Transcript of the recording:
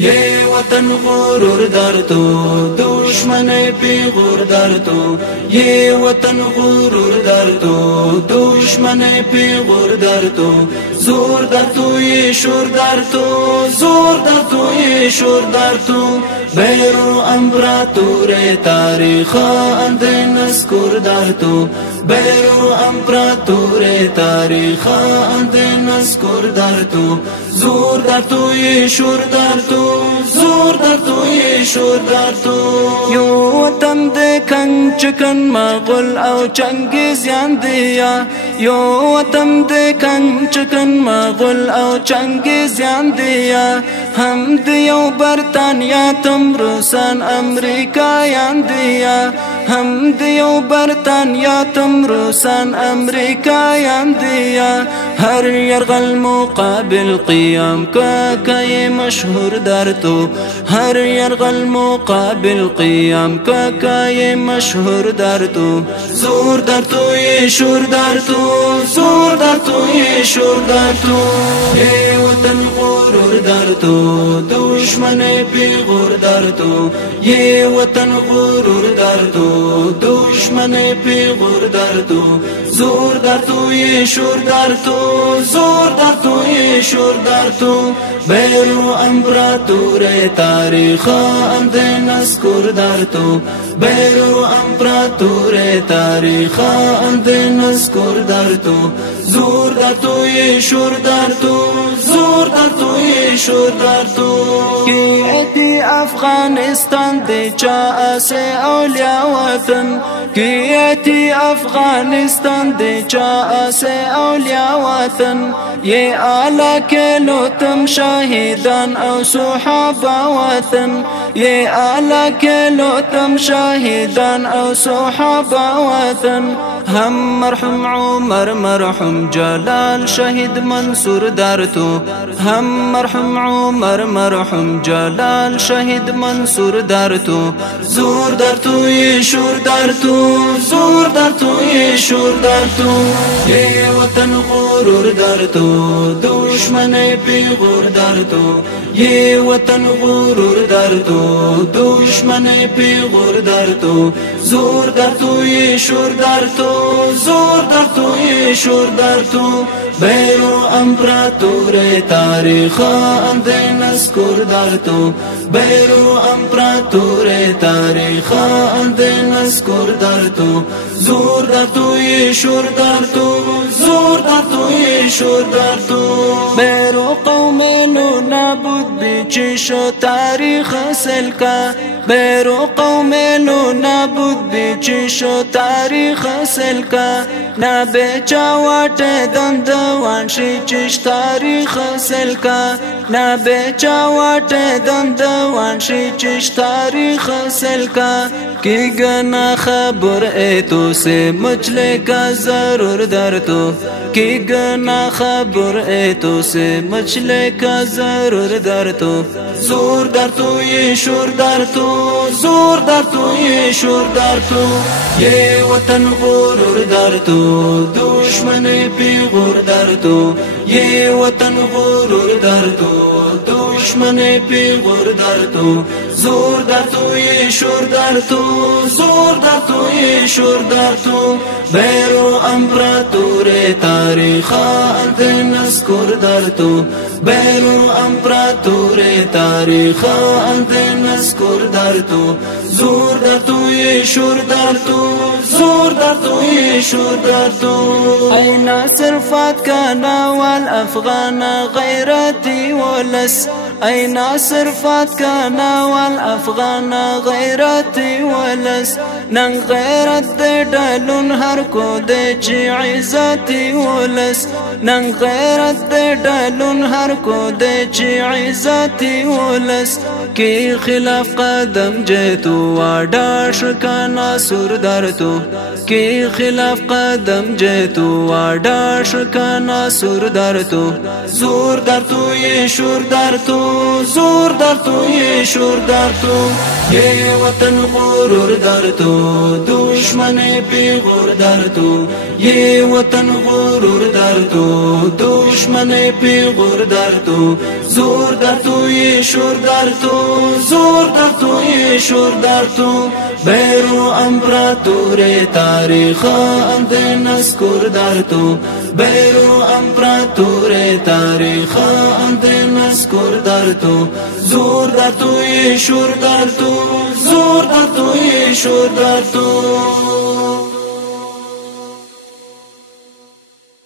ये वतन गुरूर दर तो दुश्मन पे गुर दर तो ये वतन गुरूर दर तो दुश्मन पे गुर दर तो जोर दर तो ये शोर दर तो जोर दर तो ये शोर दर तो बैरो अम्बरातोर तारीख अंदे नस्कुर दर तो बैरो अम्बरातोर तारीख अंदे नस्कुर दर तो जोर दर तो ये शोर दर तो जोर दर तो ये शोर दर तो यो वतन दे कंचकन मगुल औ चंगेज यान्दिया यो वतन दे कंचकन मगुल औ चंगेज यान्दिया हम दियो बरतानिया तुम रूसन अमरीका यान्दिया हम दियो बरतानिया तुम रूसन अमरीका यान्दिया हर यरगल मुकाबिल قيام كاكاي مشهور دارتو هر يرغل مقابل قيام كاكاي مشهور دارتو زور دارتو يشور دارتو زور دارتو يشور دارتو اي وطن غرور دارتو دشمن بغور دارتو ये वतन गुरूर दर तो दुश्मन पे गुर दर तो जोर दर तो ये शोर दर तो जोर दर तो ये शोर दर तो बैरो अम्बरातोर तारीख अंदे नस्कुर दर तो बैरो अम्बरातोर तारीख अंदे नस्कुर दर तो जोर दर तो ये शोर दर तो जोर दर तो ये शोर दर तो की अफगानिस्तान दे चाह से औलिया वतन की अफगानिस्तान दे चाह से औलिया वतन ये आला के लो तुम शाहिदान और सुहाबा वतन ये आला के लो तुम शाहिदान और सुहाबा वतन हम मरहूम उमर मरहूम जलाल शहीद मंसूर दरतो हम मरहूम उमर मरहूम जलाल शहीद मंसूर दरतो जोर दरतो ये शोर दरतो जोर दरतो ये शोर दरतो ये वतन गुरूर दरतो दुश्मन पे गुर दरतो ये वतन गुरूर दरतो दुश्मन पे गुर दरतो जोर दरतो ये शोर दरतो जोर दरतो ये शोर दरतो बैरो अम्बरातोर तारीख अंदे नस्कुर दरतो बैरो अम्बरातोर तारीख अंदे नस्कुर दरतो जोर दरतो ये शोर दरतो जोर दरतो ये शोर दरतो बैरो قومنا نابود بچشو تاریخ سلکا بیرو قومنا نابود بچشو تاریخ سلکا نا بچاوات دندوان شي چش تاریخ سلکا نا بچاوات دندوان شي چش تاریخ سلکا کی گنا خبر ایتو سے مجلے کا ضرور در تو کی گنا خبر ایتو سے مجلے کا ضرور در تو زور در تو یہ شور در تو زور در تو یہ شور در تو یہ وطن غرور در تو دشمن پی غور در تو یہ وطن غرور در تو دشمن پی غور در تو زور در تو یہ شور در تو زور در تو یہ شور در تو بیرو امپراتور تاریخ انده نسکر در تو بیرو امپراتور تاریخ انده نسکر در تو زور در تو یہ شور در تو زور در تو یہ شور در تو ای ناصر فات کانا والافغان غیرتی ولس ای ناصر فات کانا والافغان غیرتی ولس نن غیرت دے ڈالون ہر کو دے چی عزتی ولس نن غیرت دے ڈالون ہر کو دے چی عزتی ولس کی خلاف قدم جیتو واداش کانا سور درتو کی خلاف قدم جیتو واداش کانا سور درتو زور درتو یہ شور درتو زور درتو یہ شور درتو در تو، یہ وطن غرور در تو، دشمن پیغور در تو، یہ وطن غرور در تو، دشمن پیغور در تو، زور در تو یہ شور در تو، زور در تو یہ شور در تو، بیرو امپراتور تاریخ اندر نسکور در تو، بیرو امپراتور تاریخ اندر نسکور در تو، زور در تو یہ شور در تو، زور در تو یہ شور در تو.